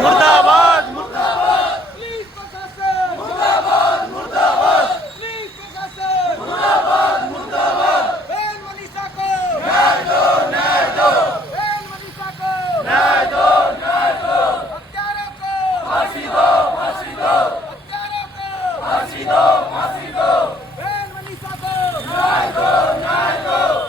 मुर्दाबाद मुर्दाबाद पुलिस प्रशासन मुर्दाबाद मुर्दाबाद पुलिस प्रशासन मुर्दाबाद मुर्दाबाद बैन मनीषा को न्याय दो बैन मनीषा को न्याय दो हत्यारों को फांसी दो हत्यारों को फांसी दो बैन मनीषा को न्याय दो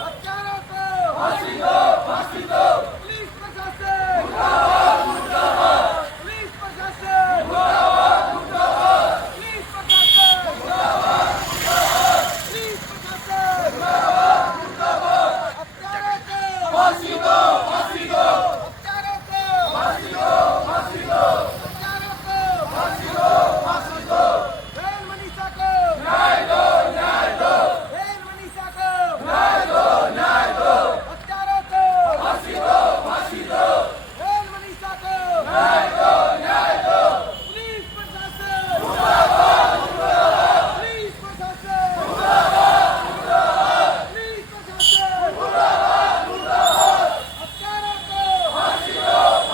हत्यारों को फांसी दो पुलिस प्रशासन मुर्दाबाद मुर्दाबाद पुलिस प्रशासन मुर्दाबाद मुर्दाबाद पुलिस प्रशासन मुर्दाबाद मुर्दाबाद पुलिस प्रशासन मुर्दाबाद मुर्दाबाद हत्यारों को फांसी दो हत्यारों को फांसी दो हत्यारों को फांसी दो बैन मनीषा को न्याय दो बैन मनीषा को न्याय दो हत्यारों को फांसी दो बैन मनीषा को न्याय दो पुलिस प्रशासन मुर्दाबाद मुर्दाबाद पुलिस प्रशासन मुर्दाबाद पुलिस प्रशासन मुर्दाबाद हत्यारों को फांसी दो हत्यारों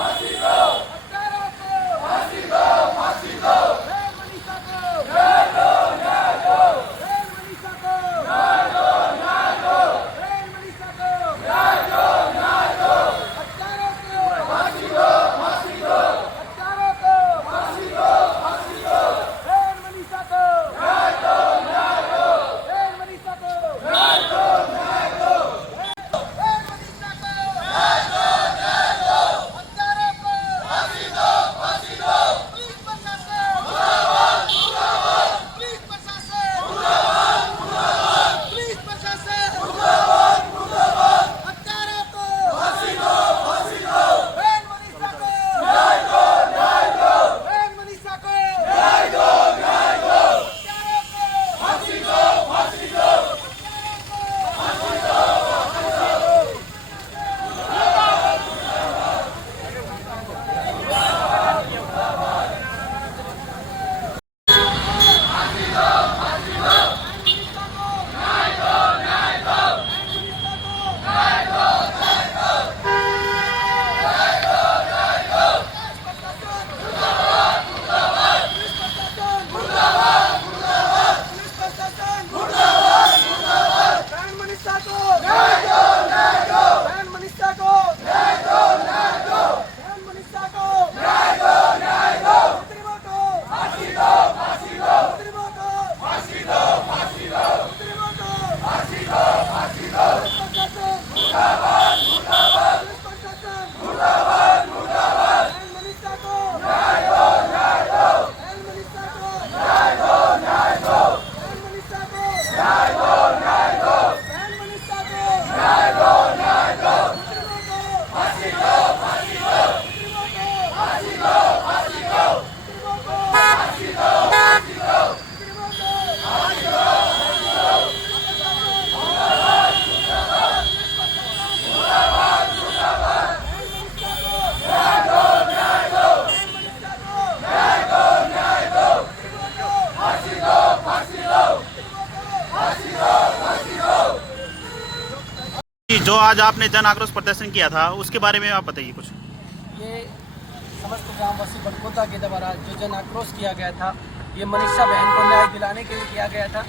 को फांसी दो बैन मनीषा को न्याय दो बैन मनीषा को न्याय दो बैन मनीषा को न्याय दो हत्यारों को फांसी दो हत्यारों को फांसी दो बैन मनीषा को न्याय दो बैन मनीषा को न्याय दो बैन मनीषा को न्याय दो हत्यारों को फांसी दो पुलिस प्रशासन मुर्दाबाद पुलिस प्रशासन मुर्दाबाद पुलिस प्रशासन मुर्दाबाद हत्यारों को फांसी दो बैन मनीषा को न्याय दो बैन मनीषा को न्याय दो हत्यारों को फांसी दो हत्यारों को बैन मनीषा को न्याय दो बैन मनीषा को न्याय दो बैन मनीषा को न्याय दो मुजरिमों को फांसी दो मुजरिमों को फांसी दो मुजरिमों को फांसी दो पुलिस प्रशासन मुर्दाबाद पुलिस प्रशासन मुर्दाबाद बैन मनीषा को न्याय दो बैन मनीषा को न्याय दो बैन मनीषा को न्याय दो बैन मनीषा को न्याय दो मुजरिमों को फांसी दो मुजरिमों को फांसी दो मुजरिमों को फांसी दो मुजरिमों को फांसी दो जो आज आपने जन आक्रोश प्रदर्शन किया था उसके बारे में आप बताइए कुछ। ये समस्त ग्रामवासी बड़कोता के द्वारा जो जन आक्रोश किया गया था, ये मनीषा बहन को न्याय दिलाने के लिए किया गया था।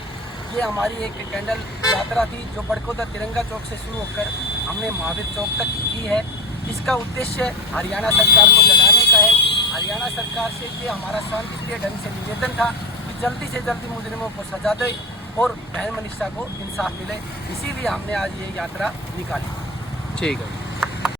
ये हमारी एक कैंडल यात्रा थी जो बड़कोता तिरंगा चौक से शुरू होकर हमने महावीर चौक तक की है। इसका उद्देश्य हरियाणा सरकार को जगाने का है। हरियाणा सरकार से ये हमारा शांतिप्रिय ढंग से निवेदन था कि जल्दी से जल्दी मुजरिमों को सजा दे और बहन मनीषा को इंसाफ मिले। इसीलिए हमने आज ये यात्रा निकाली। ठीक है।